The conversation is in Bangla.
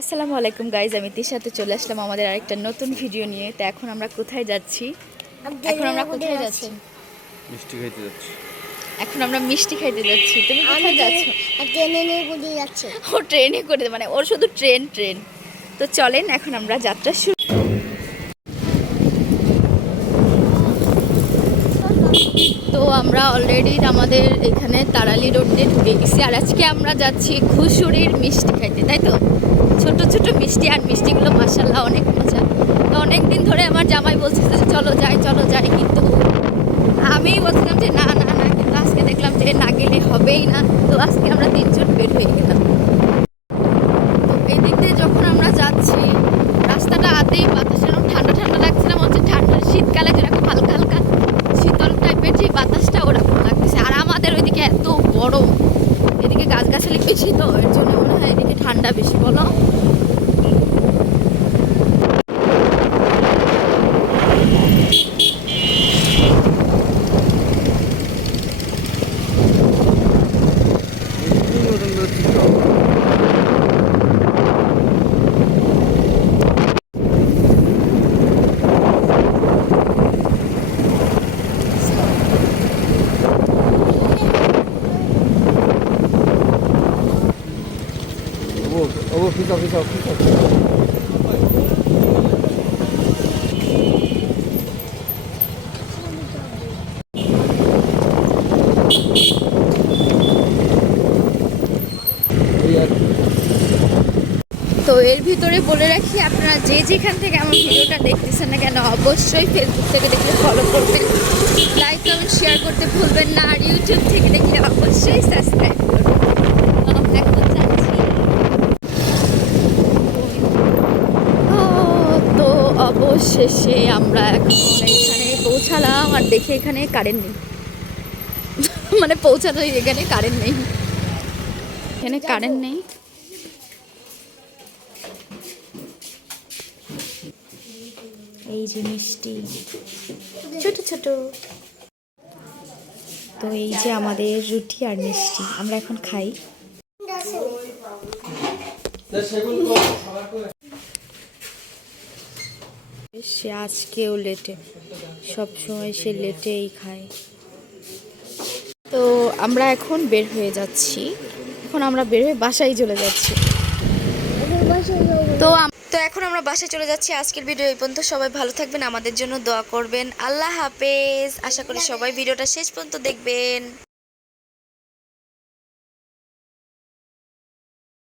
আসসালামু আলাইকুম গাইজ, আমি তিশাতে চলে আসলাম আমাদের আরেকটা নতুন ভিডিও নিয়ে। তো এখন আমরা কোথায় যাচ্ছি? মিষ্টি খাইতে যাচ্ছি। এখন আমরা মিষ্টি খাইতে যাচ্ছি। তুমি কোথায় যাচ্ছ? যাচ্ছে। ও ট্রেনে করে, মানে ওর শুধু ট্রেন ট্রেন। তো চলেন এখন আমরা যাত্রা শুরু। তো আমরা অলরেডি আমাদের এখানে তারালি রোড দিয়ে ঢুকে গেছি, আর আজকে আমরা যাচ্ছি ঘুষুরির মিষ্টি খাইতে, তাই তো? ছোট ছোট মিষ্টি, আর মিষ্টিগুলো মাশাআল্লাহ অনেক মজা। তো অনেক দিন ধরে আমার জামাই বলছিল যে চলো যাই, কিন্তু আমি বলছিলাম যে না না না, কিন্তু আজকে দেখলাম যে না গেলে হবেই না। তো আজকে আমরা 3 জন বের হয়ে গেলাম। তো এই দিক দিয়ে যখন আমরা যাচ্ছি, রাস্তাটা আতেই বাতাস এরকম ঠান্ডা ঠান্ডা লাগছিল, মনে হচ্ছে ঠান্ডা শীতকালে যেরকম হালকা হালকা শীতল টাইপের যে বাতাসটা ওরকম লাগতেছে। আর আমাদের ওইদিকে এত গরম, এদিকে গাছগাছালি বেশি, তো এর জন্য মনে হয় এদিকে ঠান্ডা বেশি। বলো তো এর ভিতরে বলে রাখি, আপনারা যে যেখান থেকে আমার ভিডিওটা দেখতেছেন না কেন, অবশ্যই ফেসবুক থেকে দেখলে ফলো করবেন, লাইক কমেন্ট শেয়ার করতে ভুলবেন না, আর ইউটিউব থেকে দেখলে অবশ্যই সাবস্ক্রাইব করবেন। আমরা এখন যাচ্ছি। তো অবশেষে আমরা এখন এখানে পৌঁছালাম, আর দেখি এখানে কারেন্ট নেই। মানে পৌঁছাতে এখানে কারেন্ট নেই, এখানে কারেন্ট নেই। এই যে মিষ্টি ছোট ছোট। তো এই যে আমাদের রুটি আর মিষ্টি, আমরা এখন খাই। সে আজকেও লেটে, সব সময় সে লেটেই খায়। তো আমরা এখন বের হয়ে যাচ্ছি, এখন আমরা বের হয়ে বাসায় চলে যাচ্ছি। তো এখন আমরা বাসায় চলে যাচ্ছি। আজকের ভিডিও এই পর্যন্ত। সবাই ভালো থাকবেন, আমাদের জন্য দোয়া করবেন। আল্লাহ হাফেজ। আশা করি সবাই ভিডিওটা শেষ পর্যন্ত দেখবেন।